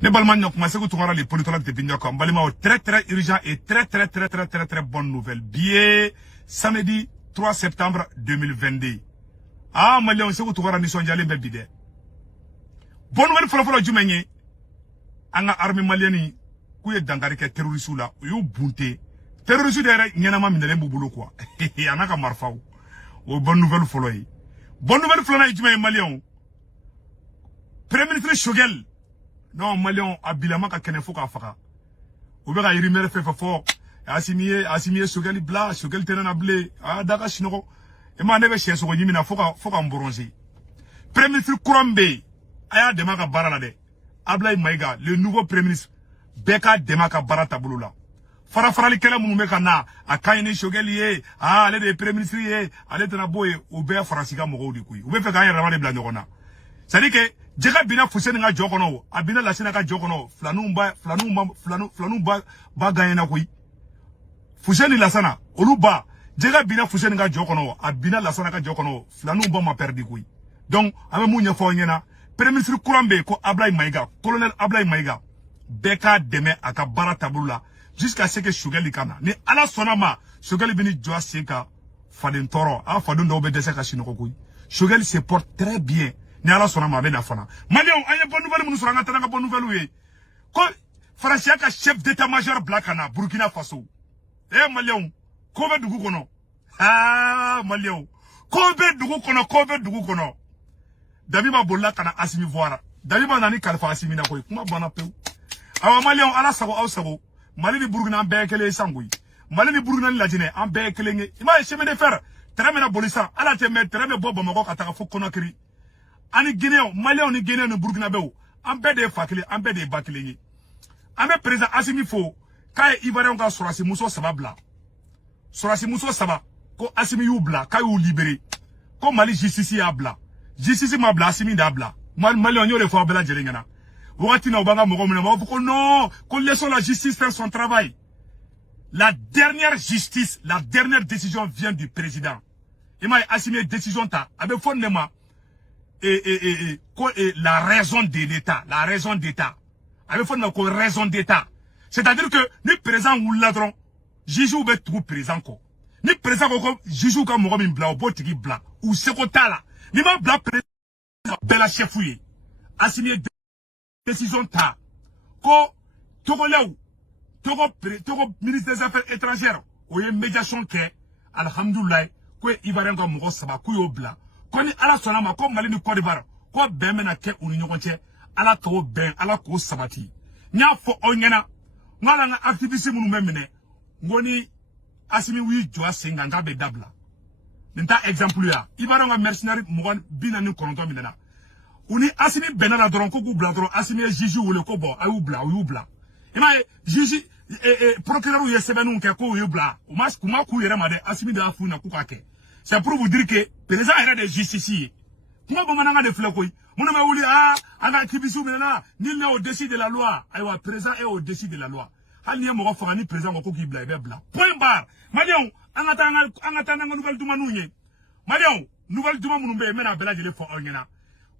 Ne balma nyok ma se ko tungara les politologues de Bignoko balima o très urgent et très bonne nouvelle. Billet samedi 3 septembre 2022. Ah Malion se ko tungara mission jale be bide. Bonne nouvelle folo jumenye. Anga armée malienne ku ye dangari ke terroriste la yo bunte. Terroriste dere nyana ma mindele mbubulu quoi. Anaka marfaw. O bonne nouvelle folo yi. Bonne nouvelle folo na jumenye Malion. Premier ministre Shogel. Non, Malion, abilama ka kene foka faka. Oube ka yirimere fefe fo. Asimiye Shogel bla, Shogel tenana ble. Ah, daga shinoko. Ema nebe shen soko jimina foka mboronzi. Premier ministre Kourambe. Aya demaka bara la de. Ablaye Maïga, le nouveau premier ministre. Beka demaka bara tabulu la. Farali kele mounou meka na. A kayene Shogel ye. Ah, ale de premier ministre ye. Ale tena boye. Oube farasika moko di kui. Oube fe kaya ramane bla nyokona. C'est-à-dire que Jega bina fuseni nga jokono, abina lasina ka jokono, flanu ba ganyena kui. Fuseni lasana, oluba, jega bina fuseni nga jokono, abina lasana ka jokono, flanu ba ma perdi kui. Donc, ame mounya fo nyena, Premier ministre Kourambe ko Ablaye Maïga, colonel Ablaye Maïga, beka deme aka bara tabula, jusqu'à ce que Shogel kana. Ni ala sonama, Shogel bini joa seka, faden toro, fadun do be dese ka shinoko kui. Shogel se porte très bien. Ni ala sona ma be na fana Malion anye bonne nouvelle munu sura ngata nga bonne nouvelle we ko Faransi ka chef d'état-major Blakana Burkina Faso Malion ko be dugu kono Malion ko be dugu kono Dabiba bolla kana Asimi Voara Dabiba nani Kalfa Asimi na koy kuma bana pew awa Malion ala sago aw sago Mali ni Burkina be kele sangui Mali ni Burkina lajine an be kele nge ima chemin de fer tremena bolisa ala te me treme bo Bamako kataka fo Conakry ani Guinéen, Malien ni Guinéen ni Burkina Faso, ambe de fakile, ambe de bakile. Ambe président Assimi fo, kay Ivoirien ka sorasi muso sababla. Sorasi muso saba, ko Assimi yu bla, kay yu libéré. Ko Mali justice ya bla. Justice ma bla Assimi da bla. Malien yo le fo bla jelengana. Wati na obanga mogo mena ko non, ko laissons la justice faire son travail. La dernière justice, la dernière décision vient du président. Et ma Assimi décision ta, abe fondement la raison de l'État, avec raison d'État. C'est-à-dire que ni présent ou ladron, Jijou be tout présent ko. Ni présent ko Jijou ka mo min bla o tigi bla ou sekotala. Ni ma bla présent bela chefouye. Assimi décision ta. Ko Togolew, Togo ministre des Affaires étrangères, ou y médiation ke alhamdoulillah ko Ivoirien ka mo saba ku yo bla. Koni ala sonama ko Mali ni Côte d'Ivoire ko bemena ke uni ñogonche ala to ben ala ko sabati nya fo onyena ngala nga activiste munu memene ngoni Assimi wi joa senga ngabe dabla nta exemple ya Ivoire nga mercenary mugon bina ni konto minena uni Assimi benana doron ko gubla doron Assimi Jiji wole ko bo ayu bla ima Jiji procureur ye sebenu ke ko yu bla o mas kuma ku yere made Assimi da fu na ku ka ke. C'est pour vous dire que président est de justice. Comment vous m'en avez fait quoi? Mon nom est Anga Kibisu maintenant, nul n'est au-dessus de la loi. Aïwa, président est au-dessus de la loi. Hal n'y a mon frère ni président au qui bla bla. Point barre. Malion, Angata nouvelle duma nouye. Malion, nouvelle duma mounumbe mena bela de l'effort organa.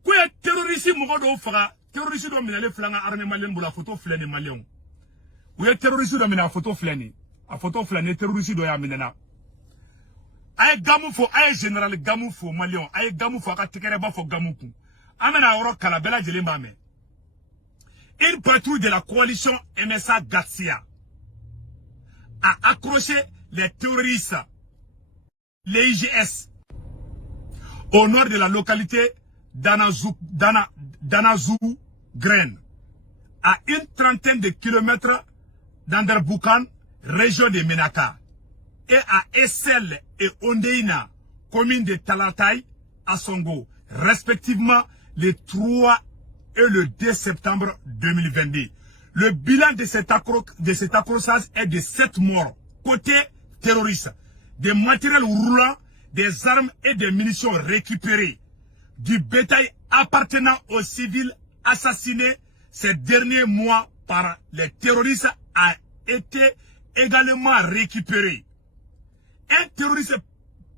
Quoi terroriste mon do fera, terroriste do minale flanga armée malienne pour la photo flène Malion. Oui, terroriste do mina photo flène. A photo flène terroriste do ya minena. Aye gamu fo aye général gamu fo Malion aye gamu fo aka tikere ba fo gamu ku amena oro kala bela jeli mame. Une patrouille de la coalition MSA Gatsia a accroché les terroristes, les IGS, au nord de la localité d'Anazou Gren, à une trentaine de kilomètres d'Anderboukan, région de Menaka, et à Essel et Ondeina, commune de Talatay, à Songo, respectivement le 3 et le 2 septembre 2022. Le bilan de cet accrochage est de 7 morts, côté terroriste, des matériels roulants, des armes et des munitions récupérées, du bétail appartenant aux civils assassinés ces derniers mois par les terroristes a été également récupéré. Un terroriste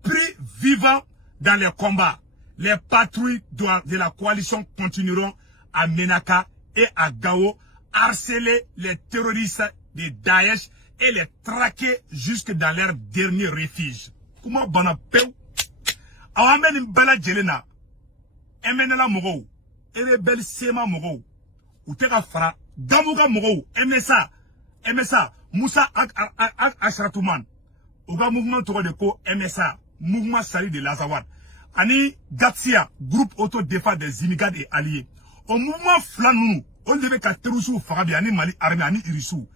pris vivant dans les combats. Les patrouilles de la coalition continueront à Menaka et à Gao harceler les terroristes de Daesh et les traquer jusque dans leur dernier refuge. Comment bana peu? Awamen bala jelena. Emenela mogo. Erebel sema mogo. Utega fara. Damuga mogo. MSA. Moussa Ashratuman. Oga mouvement toro de ko MSA. Mouvement Sali de Lazawad. Ani Gatsia. Groupe autodéfense des immigrants et alliés. Au mouvement flanou. On devait qu'à Teroussou Farabi. Ani Mali armée. Ani Irissou.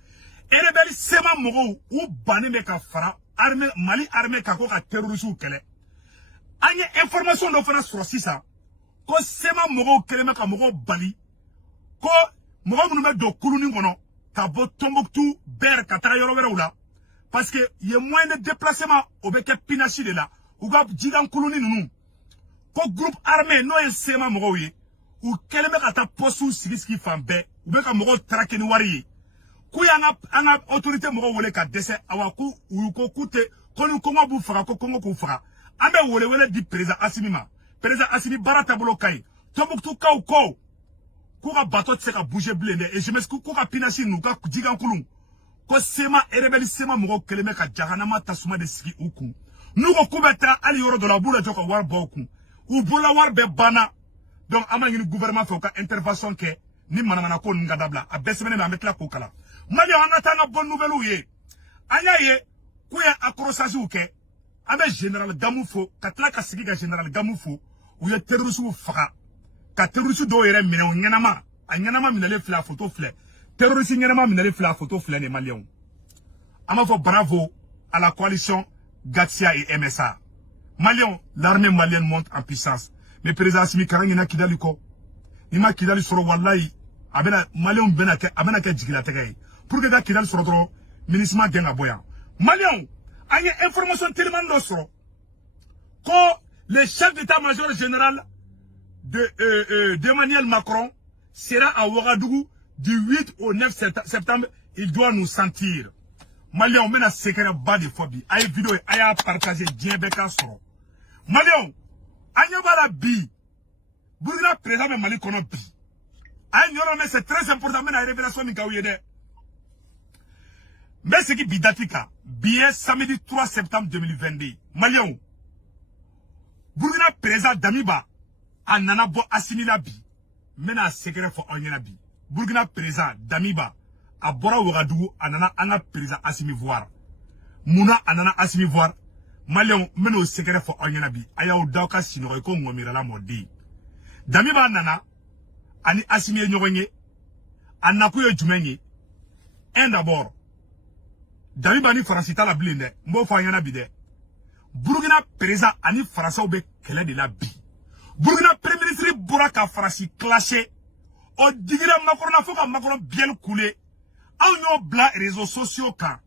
Erebel sema mogo. Ou bane meka fara. Armée. Mali armée kako ka Teroussou kele. Anye information do fana sur ça. Ko sema mogo kele meka mogo bali. Ko mogo mounou do koulouni kono. Ka bo Tombouctou, Ber, Katara Yorowera ou là. Parce que y a moins de déplacement au beke pinachi de là. Ou ga jigan koulouni nounou. Ko groupe armé no e sema mogo ye. Ou kele meka ta posu sigiski fambe. Ou beka mogo trake ni wari. Kou ya nga autorité mogo wole ka dese awaku ou ko koute. Konu kongo bou fara ko kongo kou fara. Ambe wole di président Assimi ma. Président Assimi barata bolo kai. Tombouctou ka ou ko. Kouka bateau tseka bouger blende et je m'excuse kouka pinashi nou ka digan kulung ko sema erebeli sema mogo keleme ka jahanama tasuma de sigi uku nou ko kubeta ali yoro de la boula joko war boku ou boula war be bana donc ama ngini gouvernement fait ka intervention ke ni manamana ko nga dabla a besmene na metla ko kala mali on attend na bonne nouvelle ou ye anya ye kuya accrochage ou ke abe général Gamoufo katla ka sigi ga général Gamoufo ou ye terroriste faka ka terroriste do yere mine o nyanama a nyanama minale fla photo fle terroriste nyanama minale fla photo fle ne maliens ama fo bravo à la coalition Gatsia et MSA maliens l'armée malienne monte en puissance mais président Assimi Karanga na kidali ko ni ma kidali soro wallahi abena maliens bena ke jigila tegay pour que da kidali soro tro ministre genga boya maliens anye information tellement do soro ko le chef d'état-major général d'Emmanuel Macron sera à Ouagadougou du 8 au 9 septembre. Il doit nous sentir. Maliens, on met la secret bas de phobie. Aïe vidéo, aïe partager, Dien Beka Soro. Maliens, aïe bala bi. Burkina présent mais Mali kono bi. Aïe nyoro mais c'est très important mais la révélation ni kaouyede. Mais ce qui bidatika, billet samedi 3 septembre 2022. Maliens, Burkina présent Damiba. Anana bo Assimila bi. Mena secret fo onyena bi. Burkina présent Damiba. A bora Ouagadougou anana anga présent Assimi voir. Mouna anana Assimi voir. Malion meno secret fo onyena bi. Aya o dawka sinore ko ngomira la modi. Damiba anana ani Assimi nyogonye. Anaku yo jumenye. Un d'abord. Damiba ni Francita la blinde. Mbo fo onyena bi de. Burkina présent ani Français be kele de la bi. Burkina Premier ministre Bouraka Farasi clashé. O digira Macron na foka Macron bien coulé. A yon blanc réseaux sociaux kan.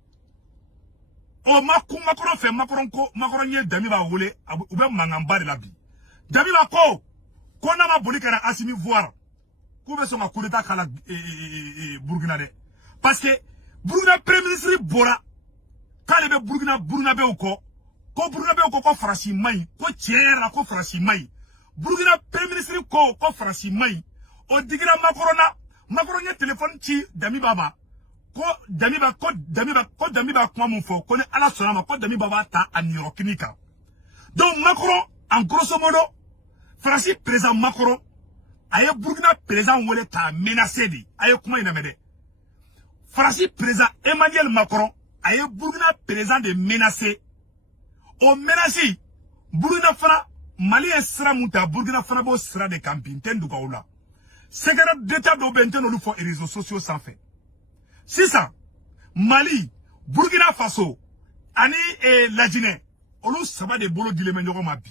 O Macron fait Macron nye Damiba wole oube mangamba de la bi. Damiba ko na ma boli kana Assimi voir. Koube son ma coup d'état kala Burkina de. Parce que Burkina Premier ministre Bora kale be Burkina be ko Burkina be ko Farasi mai ko tiera ko Farasi mai. Burkina Premier ministre ko Farasi mai o digira Macron ye téléphone ci Damiba ba ko Damiba kuma mun fo ko ne ala sonama ko Damiba ba ta aniro kinika donc Macron en grosso modo Farasi président Macron aye Burkina président wole ta menacé di aye kuma ina mede Farasi président Emmanuel Macron aye Burkina président de menacé o menacé Burkina fana Mali est sera muta Burkina fana bo sera de camping tendu kaoula. Secret d'état do benten olu fo réseaux sociaux sans fait. C'est ça. Mali, Burkina Faso, ani la Guinée, olu saba de bolo dileme nyogo mabi.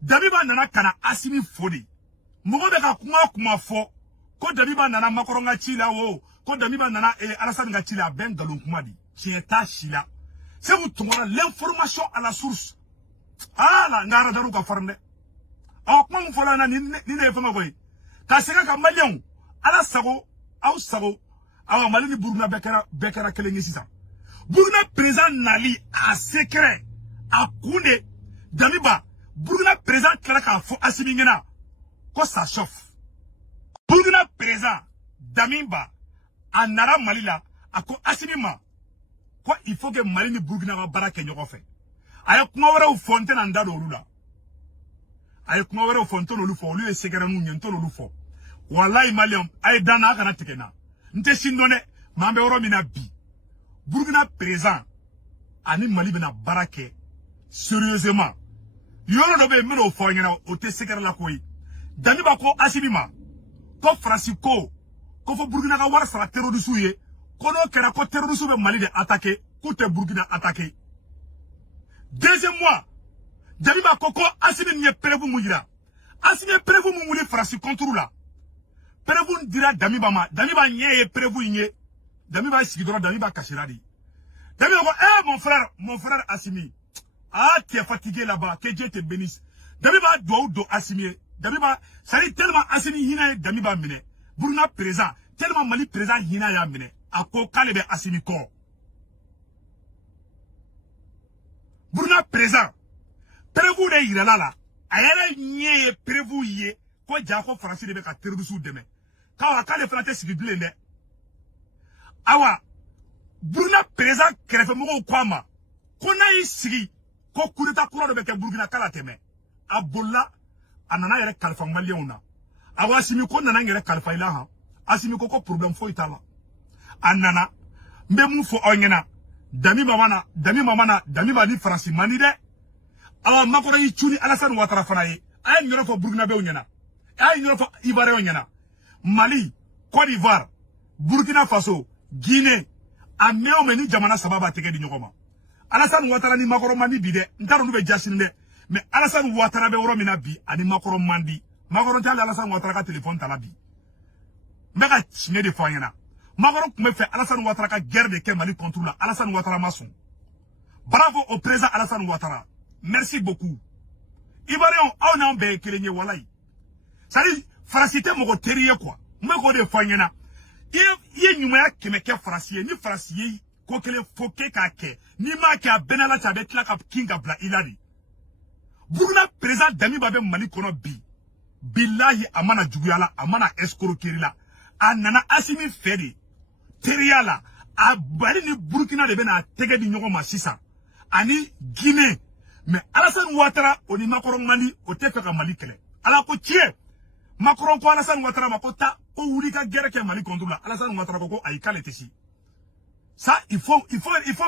Damiba nana kana Assimi fodi. Mogo be ka kuma fo ko Damiba nana Macron nga chila wo, ko Damiba nana Alassane nga chila ben galon kuma di. Chieta chila. C'est vous tomora l'information à la source. Ah la ngara daru ka farmde aw kuma mu fola na ni ne fama koy ka sega ka malion ala sago aw sago aw mali ni Burkina bekara kele ngi sisa Burkina président nali a secret a kunde Damiba Burkina président kala ka fo Assimi ngena ko ça chauffe Burkina président Damiba a nara Mali la a ko Assimi ma ko il faut que Mali ni Burkina ka bara kɛ ɲɔgɔn fɛ a ye kuma wɛrɛw fɔ n tɛna n da don olu la a ye kuma wɛrɛw fɔ n t'olu fɔ olu ye sɛgɛrɛninw ye n t'olu fɔ wallahi Maliens a ye dan na a kana tigɛ na n tɛ sin dɔn dɛ mais an bɛ yɔrɔ min na bi Burkina président ani Mali bɛna bara kɛ sérieusement yɔrɔ dɔ bɛ yen n bɛn'o fɔ ɲɛna o tɛ sɛgɛrɛ la ko ye Damiba ko Assimi ma ko Faransi ko fɔ Burkina ka wari sara terroriste ye ko n'o kɛra ko terroriste bɛ Mali de attaquer k'u tɛ Burkina attaquer deuxième mois Damiba ko Assimi ni ye preuve mun yira Assimi ye preuve mun wuli Faransi contre la preuve dira Damiba ma Damiba ɲɛ ye preuve in ye Damiba sigi dɔrɔn Damiba kasira de Damiba ko mon frère Assimi ah tu es fatigué là-bas que Dieu te bénisse Damiba doit do Assimi Damiba ça dit tellement Assimi hina Damiba mine Burkina présent tellement Mali présent hina ya mine a ko k'ale bɛ Assimi kɔ Burkina présent preuve de yirala la a yɛrɛ ɲɛ ye preuve ye ko ja ko Faransi de bɛ ka terroriste dɛmɛ k'ale fana tɛ sigi bilen dɛ awa Burkina présent kɛrɛfɛmɔgɔw ko a ma ko n'a y'i sigi ko coup d'état kura dɔ bɛ kɛ Burkina k'ala tɛmɛ a bolila a nana yɛrɛ kalifa Maliens na awa Assimi ko nana yɛrɛ kalifa i la han Assimi ko problème foyi t'a la a nana n bɛ mun fɔ aw ɲɛna Damiba ni Faransi mandi dɛ awa Macron y'i cuni Alassane Ouattara fana ye a ye ɲɔrɔ fɔ Burkinabɛw ɲɛna a ye ɲɔrɔ fɔ Ivoirien ɲɛna Mali Côte d'Ivoire Burkina Faso Guinée a mɛn o mɛn ni jamana saba b'a tɛgɛ di ɲɔgɔn ma Alassane Ouattara ni Macron mandi bi dɛ n t'a dɔn n'u bɛ jasini dɛ mais Alassane Ouattara bɛ yɔrɔ min na bi ani Macron mandi Macron tɛ hali Alassane Ouattara ka téléphone ta la bi n bɛ ka tiɲɛ de fɔ an ɲɛna Macron tun bɛ fɛ Alassane Ouattara ka guerre de kɛ Mali contre la Alassane Ouattara ma sɔn bravo au président Alassane Ouattara merci beaucoup Ivoiriens aw n'anw bɛɛ ye kelen ye walayi c'est à dire Faransi tɛ mɔgɔ teri ye quoi n bɛ k'o de fɔ an ɲɛna i ye ɲumanya kɛmɛ kɛ Faransi ye ni Faransi ye ko kelen fo k'e k'a kɛ n'i m'a kɛ a bɛɛ n'a la cɛ a bɛ tila ka kin ka bila i la de Burkina président Damiba bɛ Mali kɔnɔ bi bilahi a mana juguya la a mana escroquerie la a nana Assimi fɛ de teriya la a bari ni Burkina de bɛna a tɛgɛ di ɲɔgɔn ma sisan ani Guinée mais Alassane Ouattara o ni Macron mandi o tɛ fɛ ka Mali kɛlɛ ala ko tiɲɛ Macron ko Alassane Ouattara ma ko taa ko wuli ka guerre kɛ Mali contre la Alassane Ouattara ko ayi k'ale tɛ si ça il faut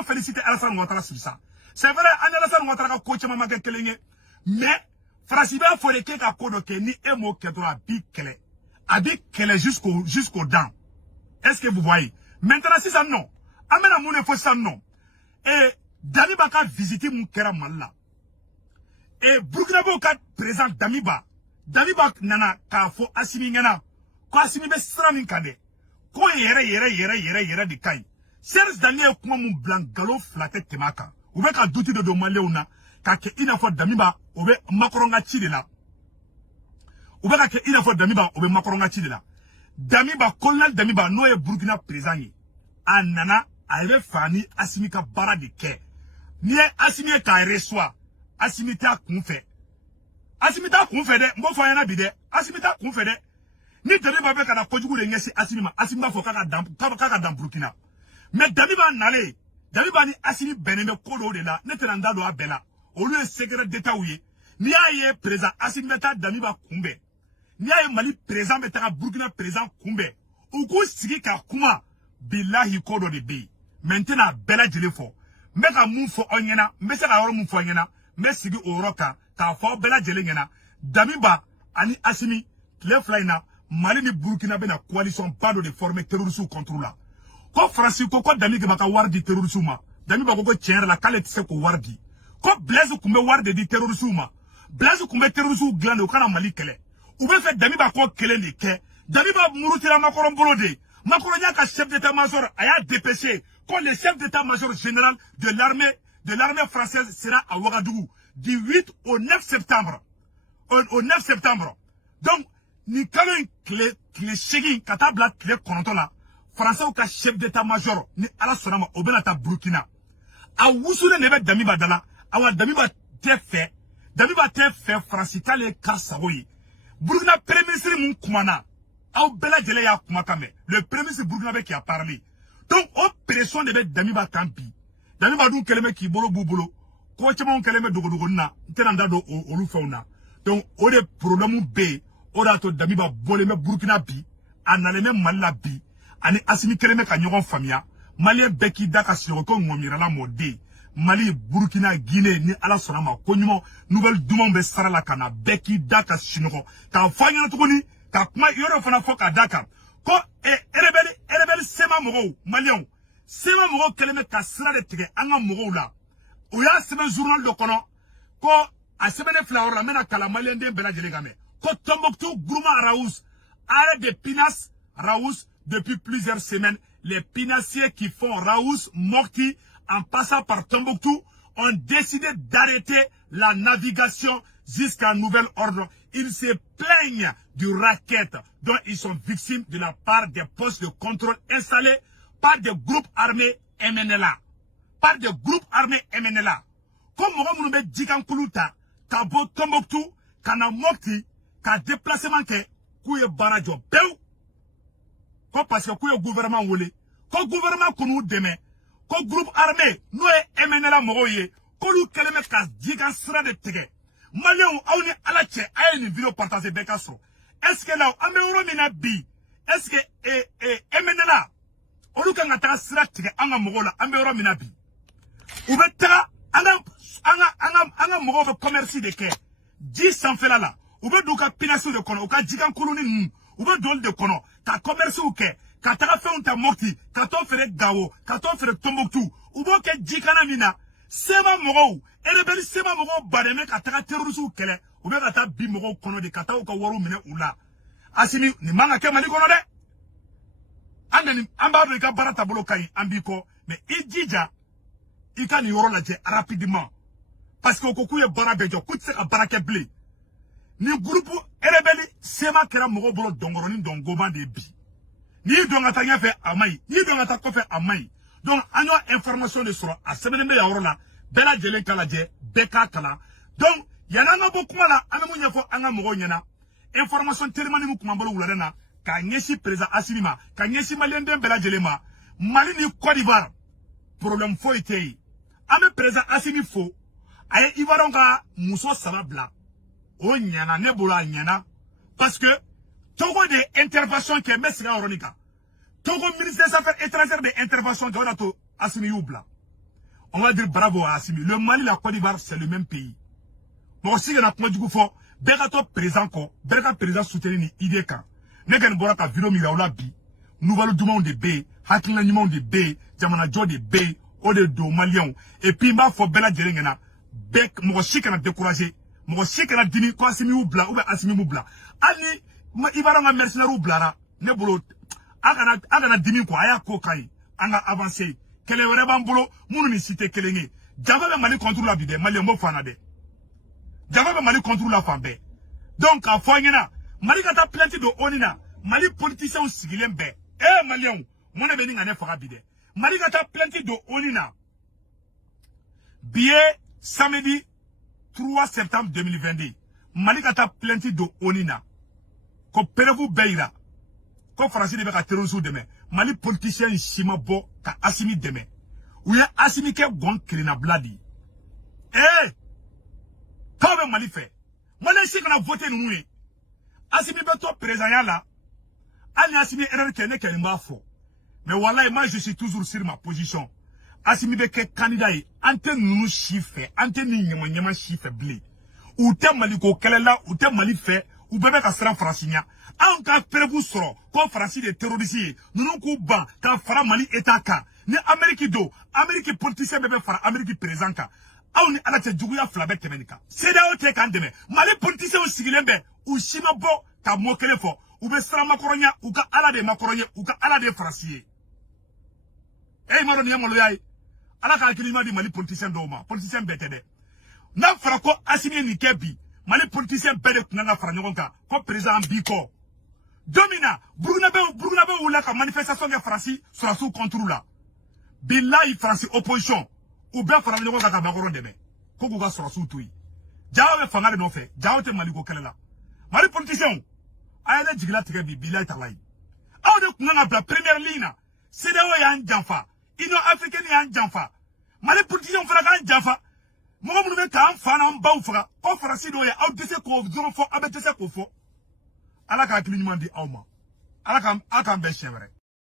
féliciter Alassane Ouattara sur ça c'est vrai an Alassane Ouattara ka ko caman ma kɛ kelen ye mais Faransi b'a fɔ de k'e ka ko dɔ kɛ ni e m'o kɛ dɔrɔn a b'i kɛlɛ jusqu'aux dents est-ce que vous voyez maintenant sisan non an bɛna mun de fɔ sisan non Damiba ka visite mun kɛra Mali la Burkinabɛw ka président Damiba nana k'a fɔ Assimi ɲɛna ko Assimi bɛ sira min kan dɛ ko yɛrɛ de ka ɲi Serge Daniel ye kuma mun bila nkalon fila tɛ tɛmɛ a kan u bɛ ka duti de don Maliens na k'a kɛ i n'a fɔ Damiba o bɛ Macron ka ci de la colonel Damiba n'o ye Burkina président ye a nana a yɛrɛ fɛ ni Assimi ka baara de kɛ n'i ye Assimi ye k'a reçoit Assimi t'a kunfɛ dɛ n b'o fɔ a ɲɛna bi dɛ Assimi t'a kunfɛ dɛ ni Damiba bɛ ka na kojugu de ɲɛsin Assimi ma Assimi b'a fɔ k'a ka dan Burkina mais Damiba nalen Damiba ni Assimi bɛnnen bɛ ko dɔw de la ne tɛna n da don a bɛɛ la olu ye secret d'état ye n'i y'a ye président Assimi bɛ taa Damiba kunbɛn n'i y'a ye Mali président bɛ taga Burkina président kunbɛn u k'u sigi ka kuma bilahi ko dɔ de bɛ yen mais n tɛna a bɛɛ lajɛlen fɔ n bɛ ka mun fɔ aw ɲɛna n bɛ se ka yɔrɔ mun fɔ aw ɲɛna n bɛ sigi o yɔrɔ kan k'a fɔ aw bɛɛ lajɛlen ɲɛna Damiba ani Assimi tile fila in na Mali ni Burkina bɛna coalition ba dɔ de former terroristes contre la ko Faransi ko Damiba ka wari di terroristes ma Damiba ko tiɲɛ yɛrɛ la k'ale tɛ se k'o wari di ko Blaise kun bɛ wari de di terroristes ma Blaise kun bɛ terroristes dilan de u kana Mali kɛlɛ u bɛ fɛ Damiba ko kelen de kɛ Damiba murutira Macron bolo de Macron y'a ka chef d'état-major a y'a dépêché que le chef d'état-major général de l'armée française sera à Ouagadougou du 8 au 9 septembre. Donc, ni kalo clé chegi kata bla clé kononto la français ka chef d'état-major ni ala sonama obena ta Burkina. A wusule nebe Damiba dala, awa Damiba te fait français kale karsawoyi. Burkina premier ministre mun kumana. Le premier c'est Burkinabé qui a parlé. Donc, pression de Damiba Kampi. Damiba Dou Keleme qui bolo boubolo. Kochama Keleme Dogodogona. Tenanda do Olufauna. Donc, on est problème B. On a tout Damiba Boleme Burkinabi. Analeme Malabi. Ani Asimi Keleme Kanyoron Famia. Malien Beki Daka Siroko Momirala Mode. Mali, Burkina, Guinée, ni ala sonama. Konyumo, nouvelle Dumombe Sarala Kana. Beki Daka Shinoko. Ka Fanya Togoni. Ka Kuma Yoro Fana Foka Daka. Ko erebeli sema mogo malion sema mogo keleme ka sira de tige anga mogo la o ya sema journal do kono ko a semene flower la mena kala malien de bela jele game ko Tombouctou Gourma Raous arrêt de Pinas Raous depuis plusieurs semaines les pinassiers qui font Raous Mokti en passant par Tombouctou ont décidé d'arrêter la navigation jusqu'à nouvel ordre. Ils se plaignent du racket dont ils sont victimes de la part des postes de contrôle installés par des groupes armés MNLA. Par des groupes armés MNLA. Comme Mohamed Mounbe Djikan Koulouta, Kabo Tombouctou, Kana Mokti, Ka déplacement ke, Kouye Barajo Peu. Comme parce que Kouye gouvernement wole, Ko gouvernement Kounou deme, Ko groupe armé, Noé MNLA Moroye, Koulou Keleme Ka Djikan Sra de Tege. Malion, on est à la tche, à une vidéo partagée Bekasso. Est-ce que là, on est bi? Est-ce que, MNLA, on nous a sira tige, anga mogola, ambeuro minabi. Ou beta, anga mogo commerce de ke. 10 sans fait là. Ou be douka pinasso de kono, ou ka jigan koulouni, ou be dol de kono, ka commerce ou ke, ka taga fe unta mokti, ka ton fere gawo, ka ton fere Tombouctou, ou bo ke jikana mina, sema mogo, erebeli sema mogo bademe ka taga terrorisou kele, ou be kata bi mogo kono de kata ou ka waru mine ou la. Asimi, ni manga ke mali kono de. Andani, ambado ika barata bolo kai, ambiko, mais idjija, ika ni yoro la je rapidement. Parce que okouye barabejo, koutse ka barake ble. Ni groupe erebeli sema kera mogo bolo dongoroni dongoban de bi. Ni dongata nye fe amai, ni dongata ko fe amai. Donc, anyo information de sura, a sebene me ya yoro la, bela jelen kala je, beka kala. Donc, yananga bokuma la, anamu nyefo anga mogo nyena. Information tellement ni mukumambolo uladena, ka nyesi président Assilima, ka nyesi malien den bela jelema, Mali ni Côte d'Ivoire, problème fo ite. Ame président Assimi fo, aye Ivoironga muso sababla, o nyana nebola nyana, parce que, Togo de intervention ke mesiga oronika, Togo ministre des Affaires étrangères de intervention de Onato Assimi Youbla. On va dire bravo à Assimi. Le Mali et la Côte d'Ivoire, c'est le même pays. Moi aussi, il y a un du coup fort. Begato président ko, Bega président soutenu ni idée kan. Negen boraka vidéo miraola bi. Nouvelle du monde de B, Hakina du monde de B, Jamana Jo de B, Ode do Malion. Et puis m'a fo bela djerengena. Bek, moi aussi qu'on a découragé. Moi aussi qu'on a dimi quoi Assimi Oubla, ou Assimi Moubla. Ali, ma Ivaranga mercenaire Oublara, ne boulot. Agana dimi quoi, aya kokai. Anga avancé. Kele bambolo, mounou ni cité kelenge. Java Mali contre la bide, Mali mo fanade. Java Mali contre la femme. Donc, à Foyena, Mali kata planté de Onina, Mali politicien sigilen be. Eh, Malion, mon événement en est farabide. Mali kata planté de Onina. Billet, samedi 3 septembre 2022. Mali kata planté de Onina. Ko Pelevou Beira. Ko Francis de Beka terrorisou demain. Mali politicien Shima Bo, ka Assimi demain. Ou ya Assimi ke gon krina bladi. Eh! Quand Mali fait? Mali si qu'on a voté nous. Assimi beto président là. Ali Assimi erreur kene kene faux. Mais voilà, moi je suis toujours sur ma position. Assimi beke candidat ante nous chiffre, ante ni nyama chiffre blé. Ou te Mali ko kelela, ou te Mali fait, ou bébé ka sera francinia. En cas prévu soro, comme Francis de terroristes, nous nous coupa, quand fera Mali état ka. Ni Amérique do, Amérique politicien bébé fera Amérique présent ka. Aou ni ala te djouya flabet temenika. C'est d'ailleurs te kandeme. Mali politicien ou sigilembe, ou shima bo, ka mokele fo, ou be sra makoronya, ou ka ala de makoronya, ou ka ala de francier. Eh, maro niya molo yai. Ala ka akilima di Mali politicien doma, politicien betede. Na frako Assimi ni kebi, Mali politicien bede kunanga franyogonka, ko président biko. Domina, Burgunabe ou la ka manifestation de Franci sur la sous-contrôle là. Billahi Franci opposition. Ou bien Franci n'yonga ka bagoro deme. Koko ga sur la sous-toui. Jawa be fangale no fe, jawa te Mali go kelela. Mali politicien, ayana jigila tigɛ bi bilahi talahi aw de kun kan ka bila première ligne na CEDEAO y'an janfa Union africaine y'an janfa Mali politiciens fana k'an janfa mɔgɔ minnu bɛ k'an fa n'an baw faga ko farasi dɔw ye aw tɛ se k'o dɔrɔn fɔ aw bɛ tɛ se k'o fɔ ala ka hakili ɲuman di aw ma ala k'an bɛɛ siɲɛ wɛrɛ